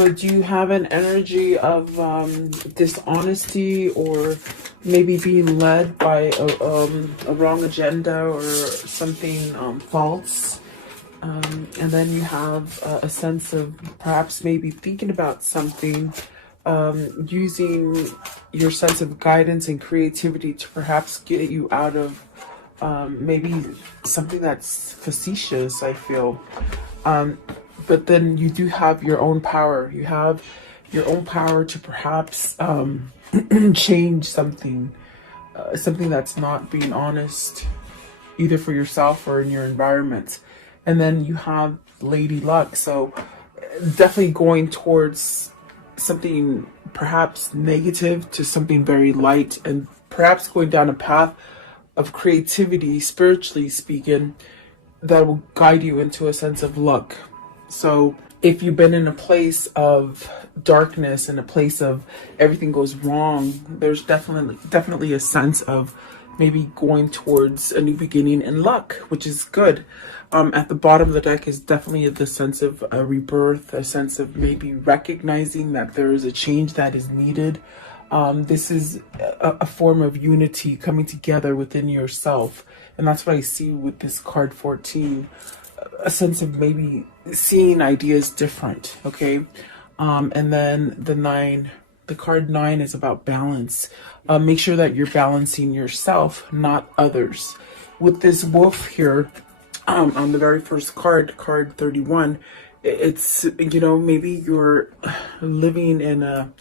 So do you have an energy of dishonesty, or maybe being led by a wrong agenda or something false? And then you have a sense of perhaps maybe thinking about something, using your sense of guidance and creativity to perhaps get you out of maybe something that's facetious, I feel. But then you do have your own power. You have your own power to perhaps change something, something that's not being honest, either for yourself or in your environment. And then you have Lady Luck. So definitely going towards something perhaps negative to something very light, and perhaps going down a path of creativity, spiritually speaking, that will guide you into a sense of luck. So if you've been in a place of darkness and a place of everything goes wrong, there's definitely a sense of maybe going towards a new beginning and luck, which is good. At the bottom of the deck is definitely the sense of a rebirth, a sense of maybe recognizing that there is a change that is needed. This is a form of unity coming together within yourself. And that's what I see with this card 14. A sense of maybe seeing ideas different, okay? And then the card 9 is about balance. Make sure that you're balancing yourself, not others. With this wolf here, on the very first card, card 31, it's, maybe you're living in a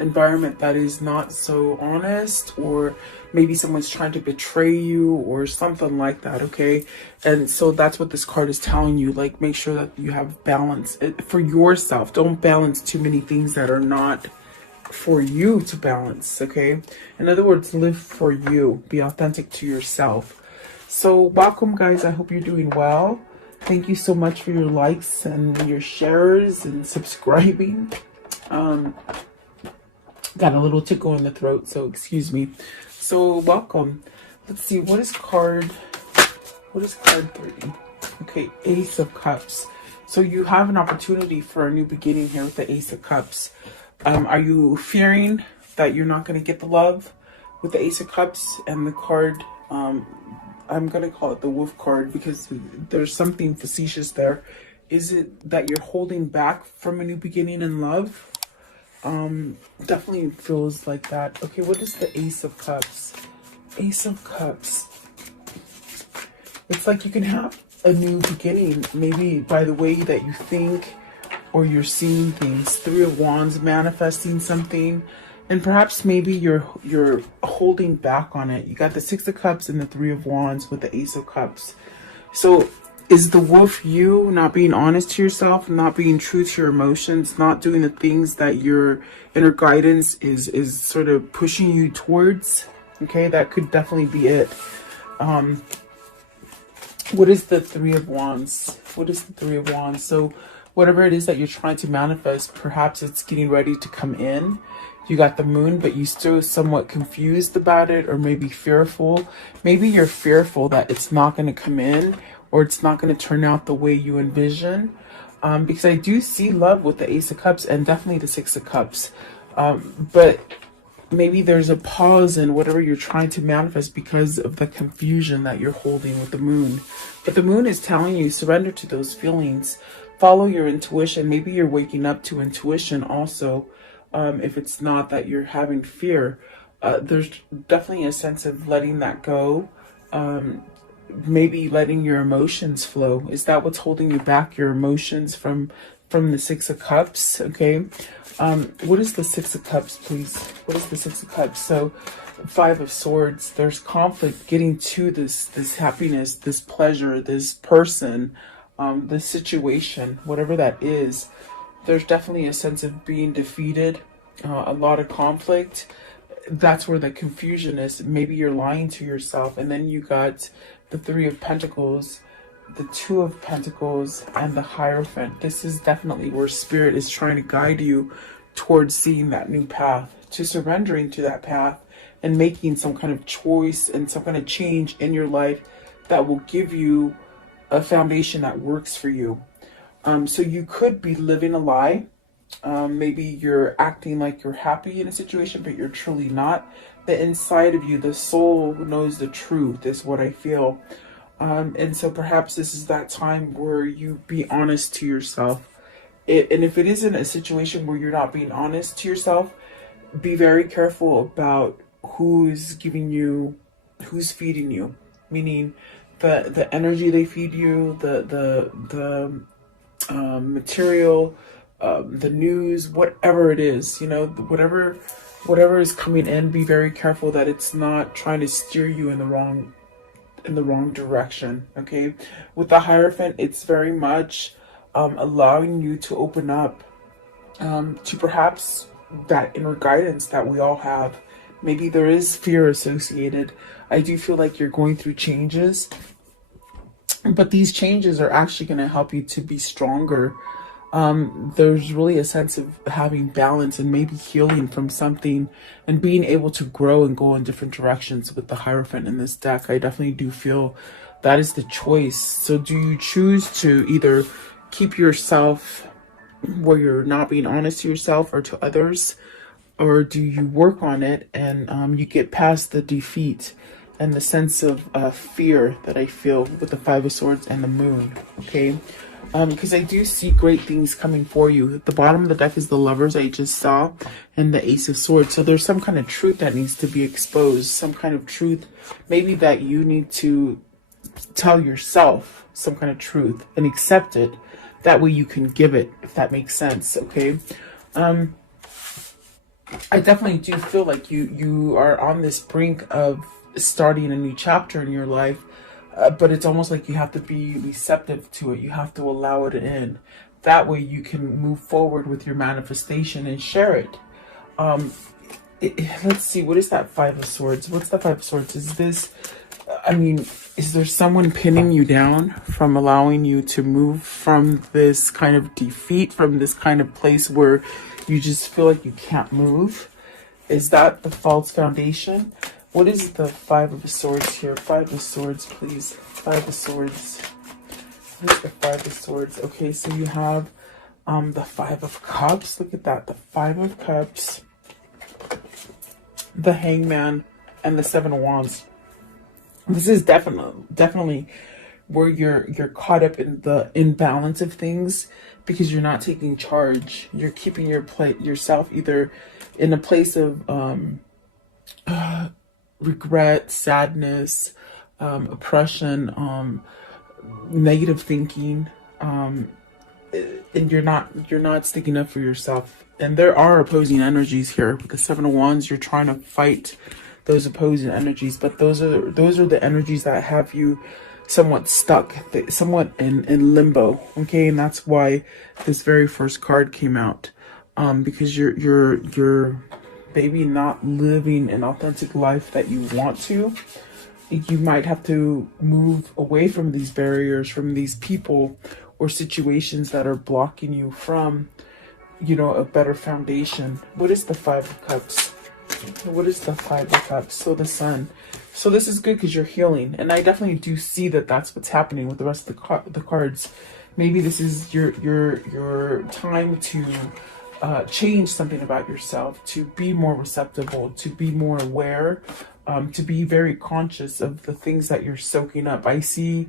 environment that is not so honest, or maybe someone's trying to betray you or something like that, okay? And so that's what this card is telling you. Like, make sure that you have balance for yourself. Don't balance too many things that are not for you to balance, okay? In other words, live for you. Be authentic to yourself. So welcome, guys. I hope you're doing well. Thank you so much for your likes and your shares and subscribing. Got a little tickle in the throat, so excuse me. So welcome. Let's see, what is card 30? Okay, Ace of Cups. So you have an opportunity for a new beginning here with the Ace of Cups. Are you fearing that you're not going to get the love with the Ace of Cups? And the card, I'm going to call it the wolf card because there's something facetious there. Is it that you're holding back from a new beginning in love? Definitely feels like that. Okay, what is the Ace of Cups? Ace of Cups. It's like you can have a new beginning, maybe by the way that you think or you're seeing things. Three of Wands, manifesting something, and perhaps maybe you're holding back on it. You got the Six of Cups and the Three of Wands with the Ace of Cups. So is the wolf you not being honest to yourself, not being true to your emotions, not doing the things that your inner guidance is sort of pushing you towards? Okay, that could definitely be it. What is the Three of Wands? What is the Three of Wands? So whatever it is that you're trying to manifest, perhaps it's getting ready to come in. You got the Moon, but you still somewhat confused about it, or maybe fearful. Maybe you're fearful that it's not going to come in, or it's not going to turn out the way you envision. Because I do see love with the Ace of Cups and definitely the Six of Cups. But maybe there's a pause in whatever you're trying to manifest because of the confusion that you're holding with the Moon. But the Moon is telling you, surrender to those feelings. Follow your intuition. Maybe you're waking up to intuition also. If it's not that you're having fear, there's definitely a sense of letting that go. Maybe letting your emotions flow. Is that what's holding you back? Your emotions from the Six of Cups? Okay. What is the Six of Cups, please? What is the Six of Cups? So Five of Swords. There's conflict getting to this happiness, this pleasure, this person, this situation, whatever that is. There's definitely a sense of being defeated, a lot of conflict. That's where the confusion is. Maybe you're lying to yourself. And then you got the Three of Pentacles, the Two of Pentacles, and the Hierophant. This is definitely where Spirit is trying to guide you towards seeing that new path, to surrendering to that path and making some kind of choice and some kind of change in your life that will give you a foundation that works for you. So you could be living a lie. Maybe you're acting like you're happy in a situation, but you're truly not. The inside of you, the soul knows the truth, is what I feel. And so perhaps this is that time where you be honest to yourself. And if it isn't a situation where you're not being honest to yourself, be very careful about who's giving you, who's feeding you. Meaning, the energy they feed you, the material, the news, whatever it is, you know, whatever is coming in. Be very careful that it's not trying to steer you in the wrong direction. Okay, with the Hierophant, it's very much allowing you to open up to perhaps that inner guidance that we all have. Maybe there is fear associated. I do feel like you're going through changes, but these changes are actually going to help you to be stronger. There's really a sense of having balance and maybe healing from something and being able to grow and go in different directions with the Hierophant in this deck. I definitely do feel that is the choice. So do you choose to either keep yourself where you're not being honest to yourself or to others, or do you work on it and you get past the defeat and the sense of fear that I feel with the Five of Swords and the Moon? Okay, because I do see great things coming for you. At the bottom of the deck is the Lovers I just saw and the Ace of Swords. So there's some kind of truth that needs to be exposed, some kind of truth maybe that you need to tell yourself, some kind of truth, and accept it. That way you can give it, if that makes sense. Okay, I definitely do feel like you are on this brink of starting a new chapter in your life, but it's almost like you have to be receptive to it. You have to allow it in. That way you can move forward with your manifestation and share it. Let's see, what is that Five of Swords? What's the Five of Swords? Is this, I mean, is there someone pinning you down from allowing you to move from this kind of defeat, from this kind of place where you just feel like you can't move? Is that the false foundation? What is the Five of Swords here? Five of Swords, please. Five of Swords. What is the Five of Swords? Okay, so you have the Five of Cups. Look at that. The Five of Cups, the Hangman, and the Seven of Wands. This is definitely where you're caught up in the imbalance of things because you're not taking charge. You're keeping yourself either in a place of regret, sadness, oppression, negative thinking, and you're not sticking up for yourself. And there are opposing energies here. With the Seven of Wands, you're trying to fight those opposing energies, but those are the energies that have you somewhat stuck, somewhat in limbo. Okay, and that's why this very first card came out, because you're maybe not living an authentic life that you want to. You might have to move away from these barriers, from these people or situations that are blocking you from, you know, a better foundation. What is the Five of Cups? What is the Five of Cups? So the Sun. So this is good because you're healing, and I definitely do see that that's what's happening with the rest of the cards. Maybe this is your time to change something about yourself, to be more receptive, to be more aware, to be very conscious of the things that you're soaking up. I see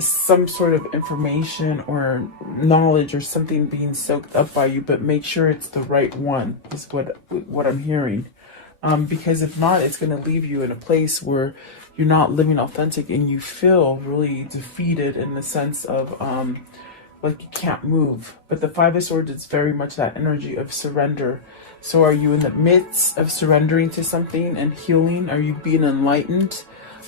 some sort of information or knowledge or something being soaked up by you, but make sure it's the right one, is what I'm hearing. Because if not, it's going to leave you in a place where you're not living authentic and you feel really defeated in the sense of like you can't move. But the Five of Swords, it's very much that energy of surrender. So are you in the midst of surrendering to something and healing? Are you being enlightened?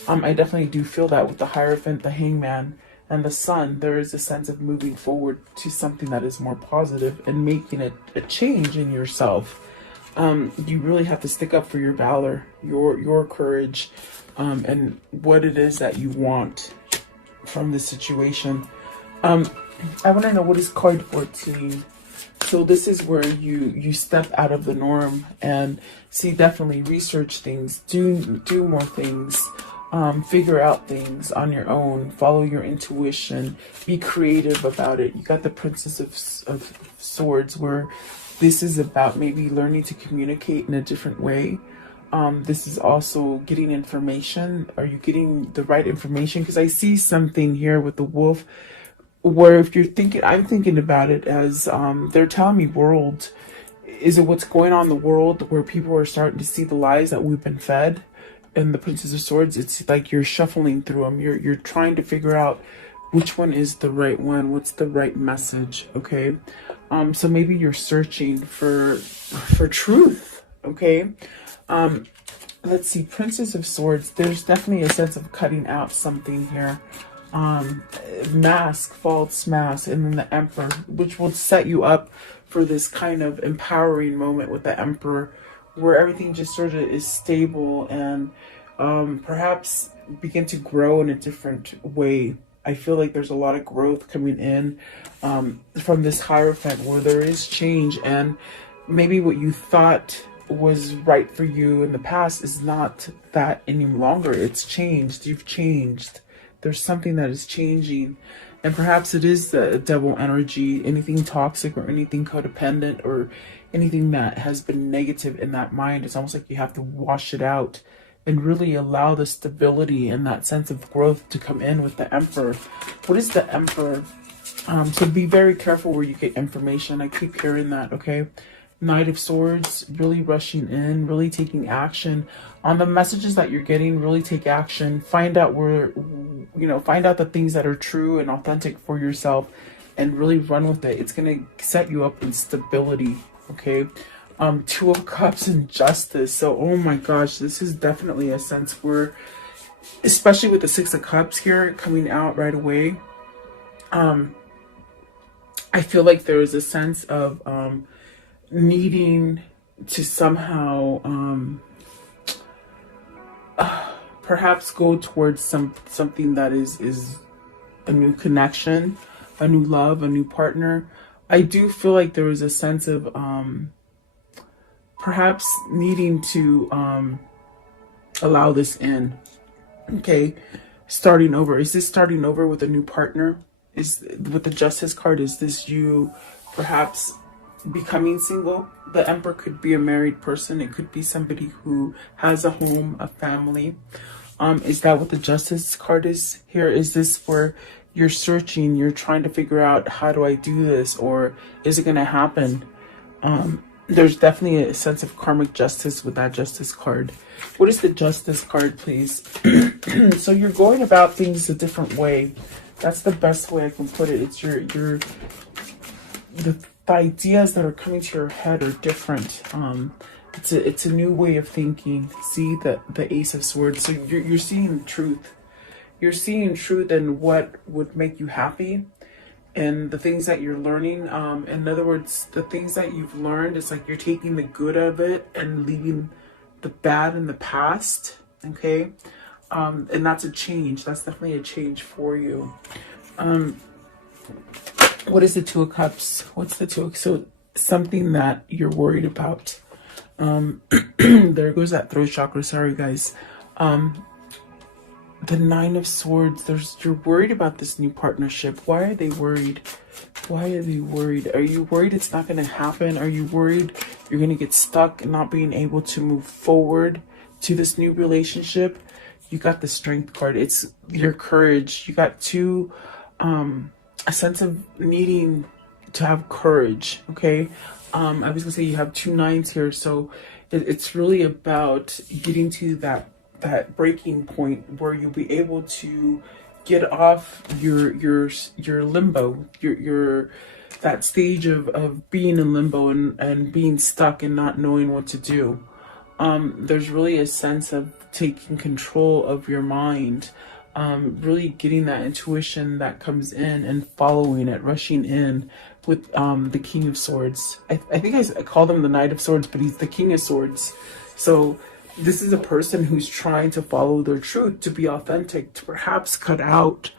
I definitely do feel that with the Hierophant, the Hangman, and the Sun. There is a sense of moving forward to something that is more positive and making a change in yourself. You really have to stick up for your valor, your courage, and what it is that you want from this situation. I want to know, what is card 14? So this is where you step out of the norm and see, definitely research things, do more things, figure out things on your own, follow your intuition, be creative about it. You got the Princess of Swords, where this is about maybe learning to communicate in a different way. This is also getting information. Are you getting the right information? Because I see something here with the wolf, where if you're thinking, I'm thinking about it as they're telling me world. Is it what's going on in the world where people are starting to see the lies that we've been fed? And the Princess of Swords, it's like you're shuffling through them. You're trying to figure out which one is the right one. What's the right message? Okay. So maybe you're searching for truth. Okay. Let's see, Princess of Swords. There's definitely a sense of cutting out something here. Mask, false mask, and then the Emperor, which will set you up for this kind of empowering moment with the Emperor, where everything just sort of is stable and perhaps begin to grow in a different way. I feel like there's a lot of growth coming in from this Hierophant, where there is change, and maybe what you thought was right for you in the past is not that any longer. It's changed. You've changed. There's something that is changing. And perhaps it is the devil energy, anything toxic or anything codependent or anything that has been negative in that mind. It's almost like you have to wash it out and really allow the stability and that sense of growth to come in with the Emperor. What is the Emperor? So be very careful where you get information. I keep hearing that, okay? Knight of Swords, really rushing in, really taking action on the messages that you're getting. Really take action. Find out where, find out the things that are true and authentic for yourself, and really run with it. It's gonna set you up in stability. Okay. Two of Cups and Justice. So, oh my gosh, this is definitely a sense where, especially with the Six of Cups here coming out right away, I feel like there is a sense of needing to somehow perhaps go towards something that is a new connection, a new love, a new partner. I do feel like there is a sense of perhaps needing to allow this in. Okay, starting over. Is this starting over with a new partner? Is with the Justice card, is this you perhaps becoming single? The Emperor could be a married person. It could be somebody who has a home, a family. Is that what the Justice card is here? Is this where you're searching, you're trying to figure out, how do I do this, or is it going to happen? There's definitely a sense of karmic justice with that Justice card. What is the Justice card, please? So you're going about things a different way. That's the best way I can put it. It's the ideas that are coming to your head are different. It's a new way of thinking. See the Ace of Swords. So you're seeing truth. You're seeing truth in what would make you happy, and the things that you're learning. In other words, the things that you've learned, it's like you're taking the good of it and leaving the bad in the past. Okay. And that's a change. That's definitely a change for you. What is the Two of Cups? What's the Two? So something that you're worried about. There goes that throat chakra. Sorry, guys. The Nine of Swords. You're worried about this new partnership. Why are they worried? Why are they worried? Are you worried it's not going to happen? Are you worried you're going to get stuck and not being able to move forward to this new relationship? You got the Strength card. It's your courage. You got two, a sense of needing to have courage. Okay. I was gonna say you have two nines here. So it's really about getting to that breaking point where you'll be able to get off your limbo, your that stage of being in limbo and being stuck and not knowing what to do. There's really a sense of taking control of your mind, really getting that intuition that comes in and following it, rushing in with the King of Swords. I think I called him the Knight of Swords, but he's the King of Swords. So this is a person who's trying to follow their truth, to be authentic, to perhaps cut out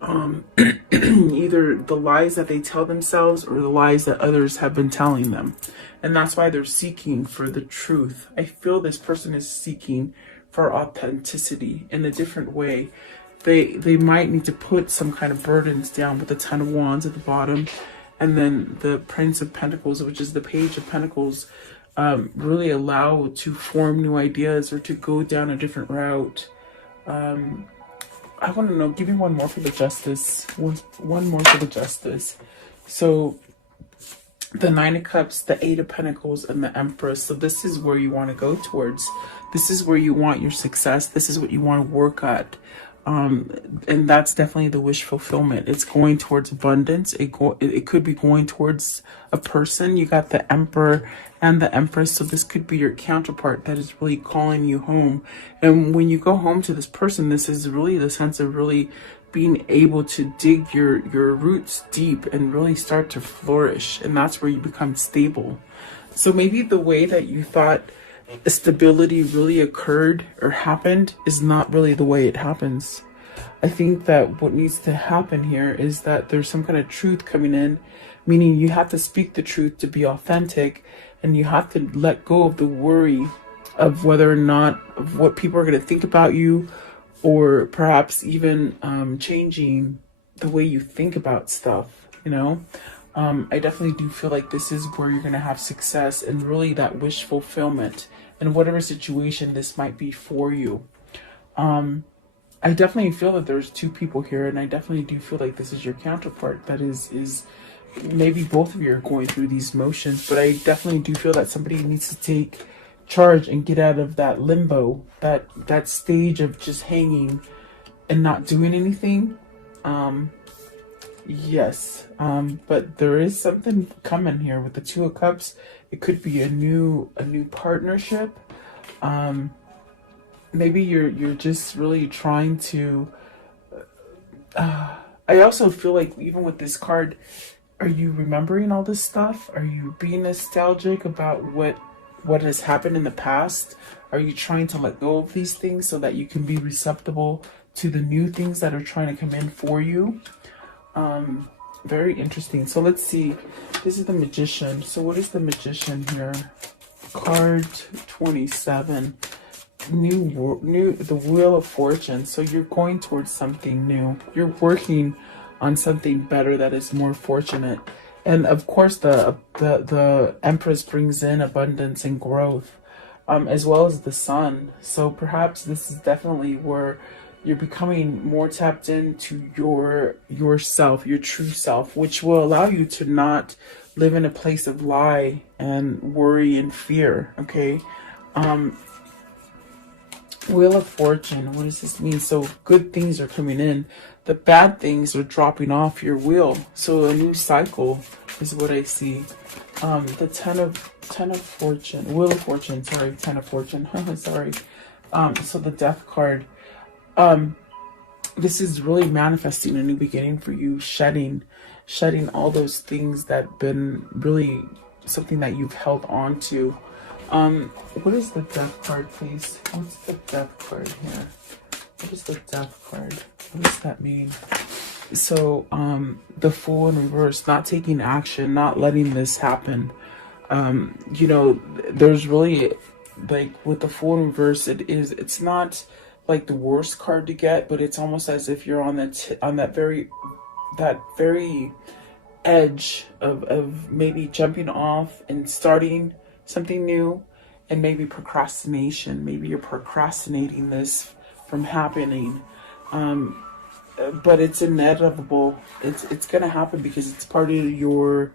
either the lies that they tell themselves or the lies that others have been telling them. And that's why they're seeking for the truth. I feel this person is seeking for authenticity in a different way. They might need to put some kind of burdens down with the Ten of Wands at the bottom, and then the Prince of Pentacles, which is the Page of Pentacles, really allow to form new ideas or to go down a different route. I want to know, give me one more for the Justice. One more for the Justice. So the Nine of Cups, the Eight of Pentacles, and the Empress. So this is where you want to go towards. This is where you want your success. This is what you want to work at. And that's definitely the wish fulfillment. It's going towards abundance. It could be going towards a person. You got the Emperor and the Empress. So this could be your counterpart that is really calling you home. And when you go home to this person, this is really the sense of really being able to dig your roots deep and really start to flourish. And that's where you become stable. So maybe the way that you thought stability really occurred or happened is not really the way it happens. I think that what needs to happen here is that there's some kind of truth coming in, meaning you have to speak the truth to be authentic, and you have to let go of the worry of whether or not of what people are going to think about you, or perhaps even changing the way you think about stuff, you know. I definitely do feel like this is where you're going to have success and really that wish fulfillment in whatever situation this might be for you. I definitely feel that there's two people here, and I definitely do feel like this is your counterpart that is maybe both of you are going through these motions, but I definitely do feel that somebody needs to take charge and get out of that limbo, that stage of just hanging and not doing anything. Yes, but there is something coming here with the Two of Cups. It could be a new partnership. Maybe you're just really trying to. I also feel like even with this card, are you remembering all this stuff? Are you being nostalgic about what has happened in the past? Are you trying to let go of these things so that you can be receptive to the new things that are trying to come in for you? Very interesting. So let's see. This is the Magician. So what is the Magician here? Card 27. The Wheel of Fortune. So you're going towards something new. You're working on something better that is more fortunate. And of course the Empress brings in abundance and growth, as well as the Sun. So perhaps this is definitely where you're becoming more tapped into yourself, your true self, which will allow you to not live in a place of lie and worry and fear. Okay. Wheel of Fortune, what does this mean? So good things are coming in. The bad things are dropping off your wheel. So a new cycle is what I see. The Ten of Fortune, Wheel of Fortune, sorry, Ten of Fortune, sorry. So the Death card. This is really manifesting a new beginning for you, shedding all those things that have been really something that you've held on to. What is the Death card, please? What's the Death card here? What is the Death card? What does that mean? So, the Fool in reverse, not taking action, not letting this happen. You know, there's really, like, with the Fool in reverse, it's not like the worst card to get, but it's almost as if you're on that very edge of maybe jumping off and starting something new, and maybe procrastination. Maybe you're procrastinating this from happening, but it's inevitable. It's gonna happen because it's part of your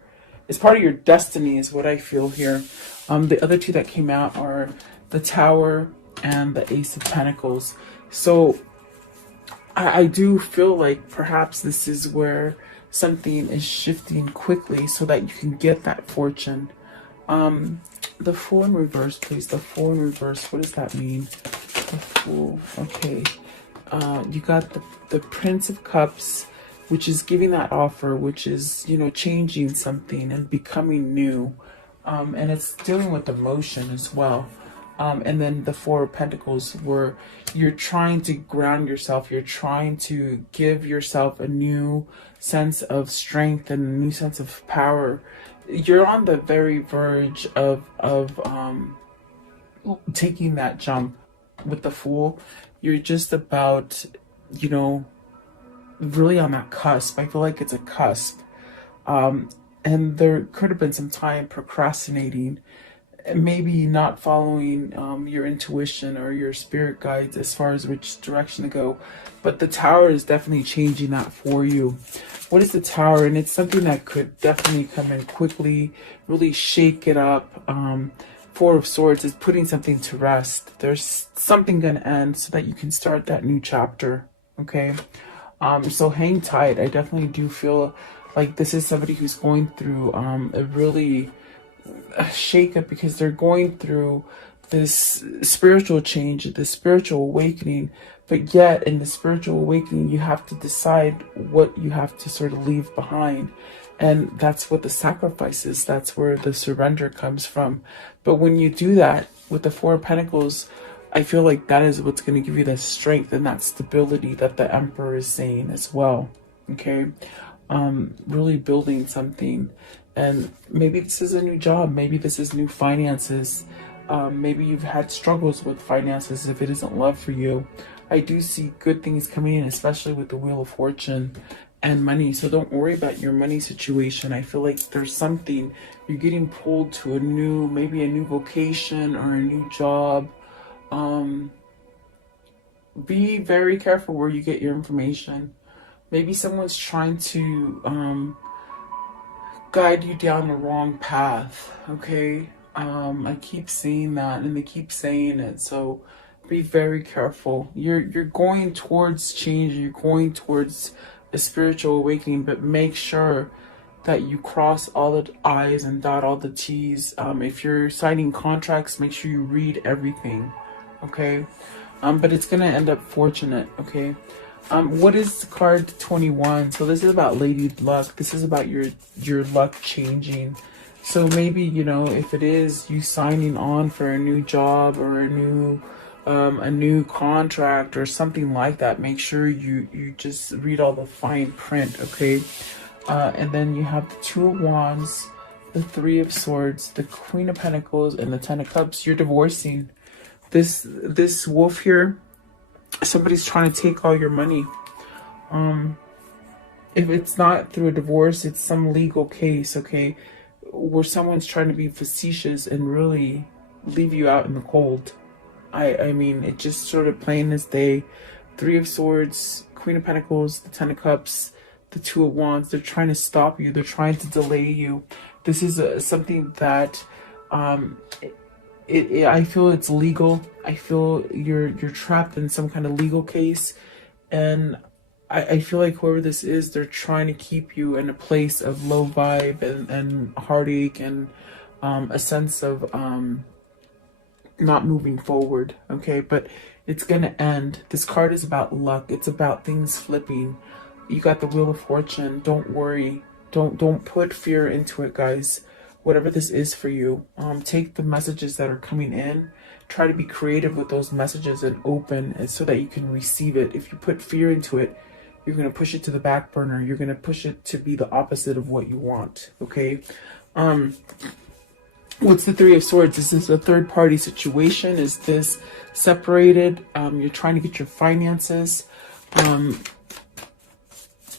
destiny, is what I feel here. The other two that came out are the Tower and the Ace of Pentacles. So I do feel like perhaps this is where something is shifting quickly so that you can get that fortune. The Fool in reverse, please. The Fool in reverse, what does that mean? The Fool, okay. You got the Prince of Cups, which is giving that offer, which is, you know, changing something and becoming new. And it's dealing with emotion as well. And then the Four of Pentacles, where you're trying to ground yourself. You're trying to give yourself a new sense of strength and a new sense of power. You're on the very verge of taking that jump. with the Fool, you're just about, you know, really on that cusp. I feel like it's a cusp. And there could have been some time procrastinating, maybe not following your intuition or your spirit guides as far as which direction to go. But the Tower is definitely changing that for you. What is the Tower? And it's something that could definitely come in quickly, really shake it up. Four of Swords is putting something to rest. There's something going to end so that you can start that new chapter. Okay. So hang tight. I definitely do feel like this is somebody who's going through a really shake up, because they're going through this spiritual change, this spiritual awakening. But yet in the spiritual awakening, you have to decide what you have to sort of leave behind. And that's what the sacrifice is. That's where the surrender comes from. But when you do that with the Four of Pentacles, I feel like that is what's going to give you the strength and that stability that the Emperor is saying as well. Okay. Really building something. And maybe this is a new job. Maybe this is new finances. Maybe you've had struggles with finances if it isn't love for you. I do see good things coming in, especially with the Wheel of Fortune and money. So don't worry about your money situation. I feel like there's something, you're getting pulled to maybe a new vocation or a new job. Be very careful where you get your information. Maybe someone's trying to guide you down the wrong path. Okay. I keep seeing that, and they keep saying it. So be very careful. You're going towards change. You're going towards a spiritual awakening, but make sure that you cross all the I's and dot all the T's. If you're signing contracts, make sure you read everything. Okay. But it's gonna end up fortunate. Okay. What is card 21? So this is about Lady Luck. This is about your luck changing. So maybe, you know, if it is you signing on for a new job or a new contract or something like that, make sure you just read all the fine print. Okay. And then you have the Two of Wands, the Three of Swords, the Queen of Pentacles, and the Ten of Cups. You're divorcing. This wolf here, somebody's trying to take all your money. If it's not through a divorce, it's some legal case, okay, where someone's trying to be facetious and really leave you out in the cold. I mean, it just sort of plain as day. Three of Swords, Queen of Pentacles, the Ten of Cups, the Two of Wands. They're trying to stop you. They're trying to delay you. This is something that I feel it's legal. I feel you're trapped in some kind of legal case, and I feel like whoever this is, they're trying to keep you in a place of low vibe and heartache and a sense of not moving forward. Okay, but it's gonna end. This card is about luck. It's about things flipping. You got the Wheel of Fortune. Don't worry. Don't put fear into it, guys. Whatever this is for you, take the messages that are coming in, try to be creative with those messages and open, and so that you can receive it. If you put fear into it, you're going to push it to the back burner. You're going to push it to be the opposite of what you want. Okay. What's the Three of Swords? Is this a third party situation? Is this separated? You're trying to get your finances.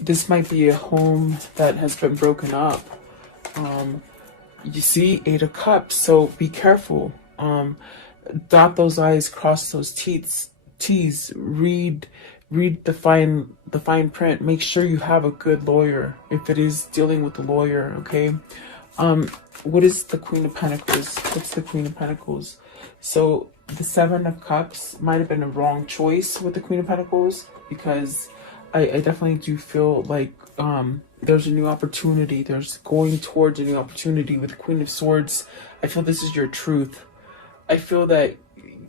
This might be a home that has been broken up. You see, Eight of Cups, so be careful. Dot those I's, cross those T's, read the fine print. Make sure you have a good lawyer if it is dealing with the lawyer, okay? What is the Queen of Pentacles? What's the Queen of Pentacles? So the Seven of Cups might have been a wrong choice with the Queen of Pentacles, because I definitely do feel like there's a new opportunity. There's going towards a new opportunity with the Queen of Swords. I feel this is your truth. I feel that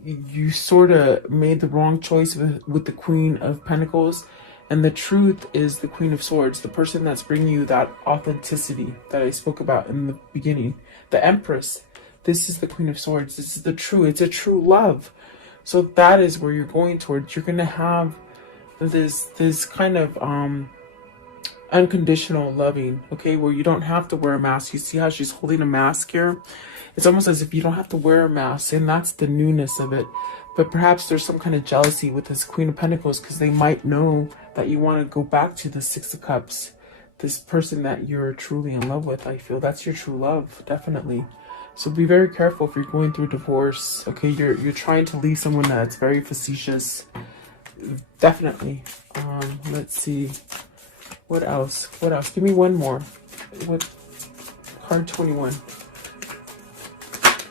you sort of made the wrong choice with the Queen of Pentacles. And the truth is the Queen of Swords, the person that's bringing you that authenticity that I spoke about in the beginning. The Empress. This is the Queen of Swords. This is it's a true love. So that is where you're going towards. You're going to have this kind of unconditional loving, okay, where you don't have to wear a mask. You see how she's holding a mask here? It's almost as if you don't have to wear a mask, and that's the newness of it. But perhaps there's some kind of jealousy with this Queen of Pentacles, because they might know that you want to go back to the Six of Cups. This person that you're truly in love with, I feel that's your true love, definitely. So be very careful if you're going through a divorce. Okay, you're trying to leave someone that's very facetious. Definitely. Let's see. What else? What else? Give me one more. What? Card 21.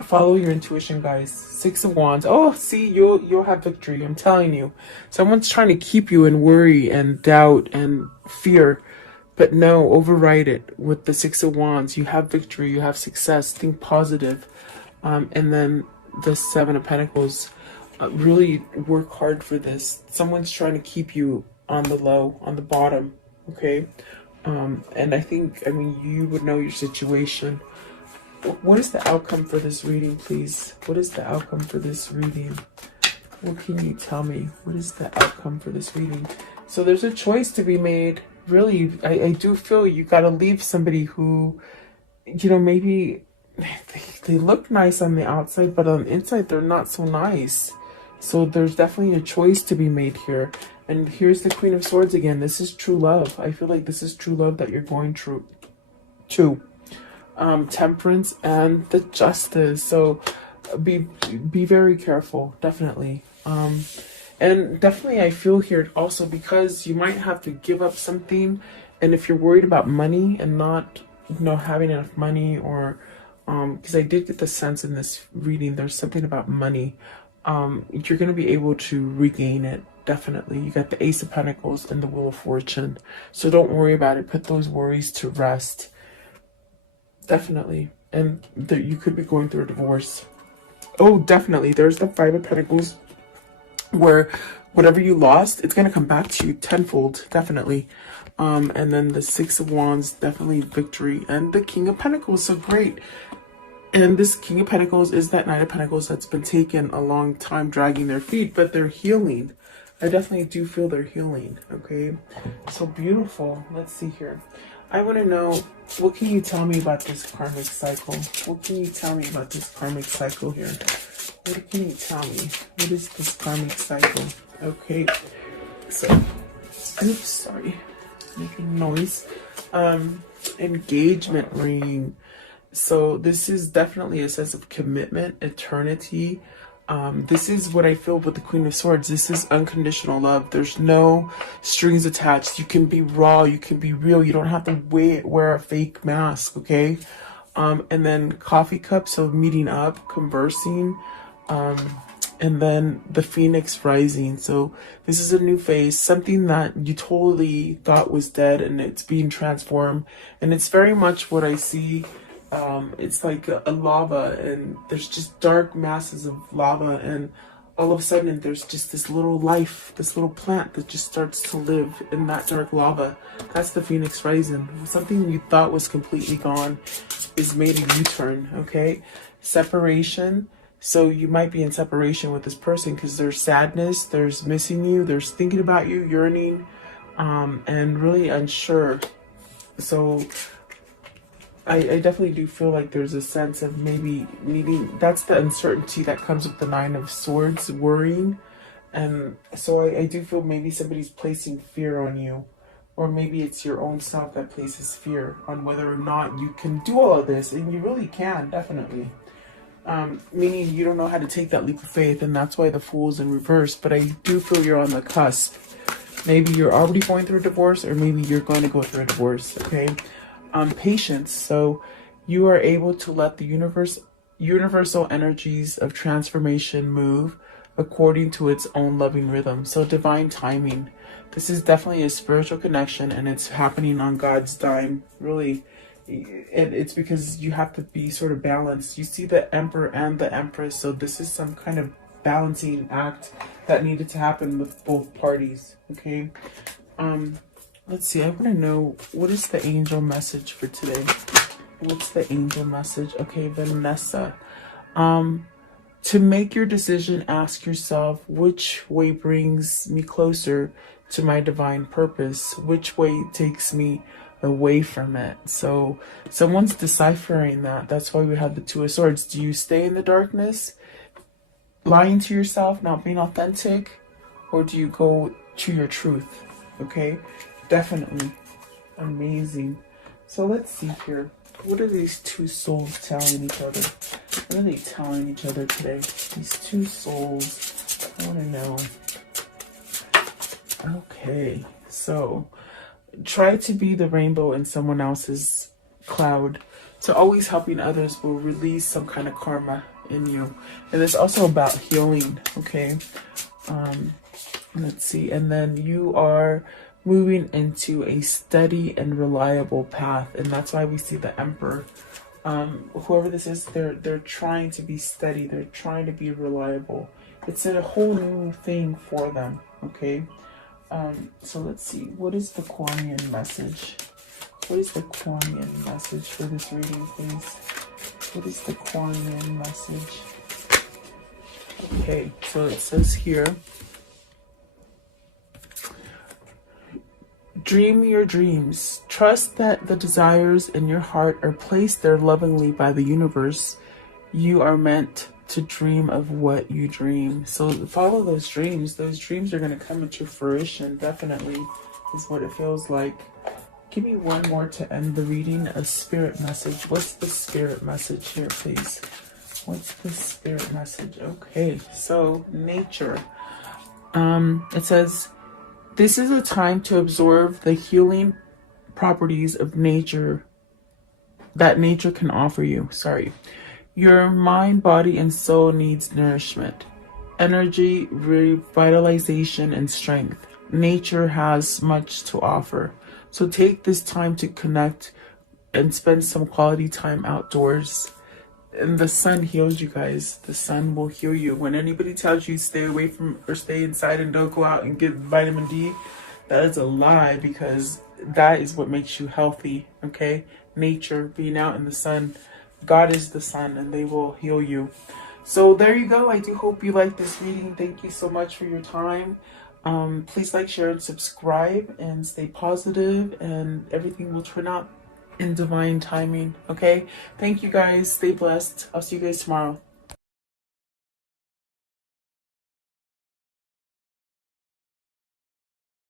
Follow your intuition, guys. Six of Wands. Oh, see, you'll have victory. I'm telling you. Someone's trying to keep you in worry and doubt and fear. But no, override it with the Six of Wands. You have victory. You have success. Think positive. And then the Seven of Pentacles. Really work hard for this. Someone's trying to keep you on the low, on the bottom. Okay? And I mean, you would know your situation. What is the outcome for this reading, please? What is the outcome for this reading? What can you tell me? What is the outcome for this reading? So there's a choice to be made. Really, I do feel you got to leave somebody who, you know, maybe they look nice on the outside, but on the inside, they're not so nice. So there's definitely a choice to be made here. And here's the Queen of Swords again. This is true love. I feel like this is true love that you're going through. Temperance and the Justice. So be very careful, definitely. And definitely I feel here also, because you might have to give up something, and if you're worried about money and not, you know, having enough money, or because I did get the sense in this reading there's something about money, you're going to be able to regain it. Definitely. You got the Ace of Pentacles and the Wheel of Fortune, so don't worry about it. Put those worries to rest. Definitely. And you could be going through a divorce. Oh, definitely. There's the Five of Pentacles, where whatever you lost, it's going to come back to you tenfold. Definitely. And then the Six of Wands, definitely victory. And the King of Pentacles, so great. And this King of Pentacles is that Knight of Pentacles that's been taken a long time dragging their feet, but they're healing. I definitely do feel they're healing. Okay. So beautiful. Let's see here. I want to know, what can you tell me about this karmic cycle? What can you tell me about this karmic cycle here? What can you tell me? What is this karmic cycle? Okay. So, oops, sorry. Making noise. Engagement ring. So this is definitely a sense of commitment, eternity. This is what I feel with the Queen of Swords. This is unconditional love. There's no strings attached. You can be raw. You can be real. You don't have to wear a fake mask, okay? And then coffee cup, so meeting up, conversing. And then the Phoenix rising. So this is a new phase, something that you totally thought was dead, and it's being transformed. And it's very much what I see. It's like a lava, and there's just dark masses of lava, and all of a sudden there's just this little life, this little plant that just starts to live in that dark lava. That's the Phoenix rising. Something you thought was completely gone is made a U-turn. Okay, separation. So you might be in separation with this person because there's sadness, there's missing you, there's thinking about you, yearning, and really unsure. So I definitely do feel like there's a sense of maybe needing, that's the uncertainty that comes with the Nine of Swords, worrying. And so I do feel maybe somebody's placing fear on you, or maybe it's your own self that places fear on whether or not you can do all of this. And you really can, definitely. Meaning you don't know how to take that leap of faith, and that's why the Fool's in reverse. But I do feel you're on the cusp. Maybe you're already going through a divorce, or maybe you're going to go through a divorce, okay? Patience. So you are able to let the universal energies of transformation move according to its own loving rhythm. So divine timing. This is definitely a spiritual connection, and it's happening on God's dime, really. And it's because you have to be sort of balanced. You see the Emperor and the Empress, so this is some kind of balancing act that needed to happen with both parties, okay? Let's see, I want to know, what is the angel message for today? What's the angel message? Okay, Vanessa. To make your decision, ask yourself, which way brings me closer to my divine purpose? Which way takes me away from it? So someone's deciphering that. That's why we have the Two of Swords. Do you stay in the darkness? lying to yourself, not being authentic, or do you go to your truth? Okay, definitely amazing. So let's see here. What are these two souls telling each other? What are they telling each other today? These two souls. I want to know. Okay, so try to be the rainbow in someone else's cloud. So always helping others will release some kind of karma in you. And it's also about healing, okay? Let's see. And then you are moving into a steady and reliable path. And that's why we see the Emperor. Whoever this is, they're trying to be steady. They're trying to be reliable. It's a whole new thing for them, okay? So let's see. What is the Kuan Yin message? What is the Kuan Yin message for this reading, please? What is the Kuan Yin message? Okay, so it says here, dream your dreams. Trust that the desires in your heart are placed there lovingly by the universe. You are meant to dream of what you dream. So follow those dreams. Those dreams are going to come into fruition, definitely, is what it feels like. Give me one more to end the reading. A spirit message. What's the spirit message here, please? What's the spirit message? Okay, so nature. It says, this is a time to absorb the healing properties of nature that nature can offer you. Sorry. Your mind, body, and soul needs nourishment, energy, revitalization, and strength. Nature has much to offer. So take this time to connect and spend some quality time outdoors. And the sun heals you guys. The sun will heal you. When anybody tells you stay away from or stay inside and don't go out and get vitamin D, that is a lie, because that is what makes you healthy, okay? Nature, being out in the sun. God is the sun, and they will heal you. So there you go. I do hope you like this reading. Thank you so much for your time. Please like, share, and subscribe, and stay positive, and everything will turn out in divine timing. Okay, thank you guys. Stay blessed. I'll see you guys tomorrow.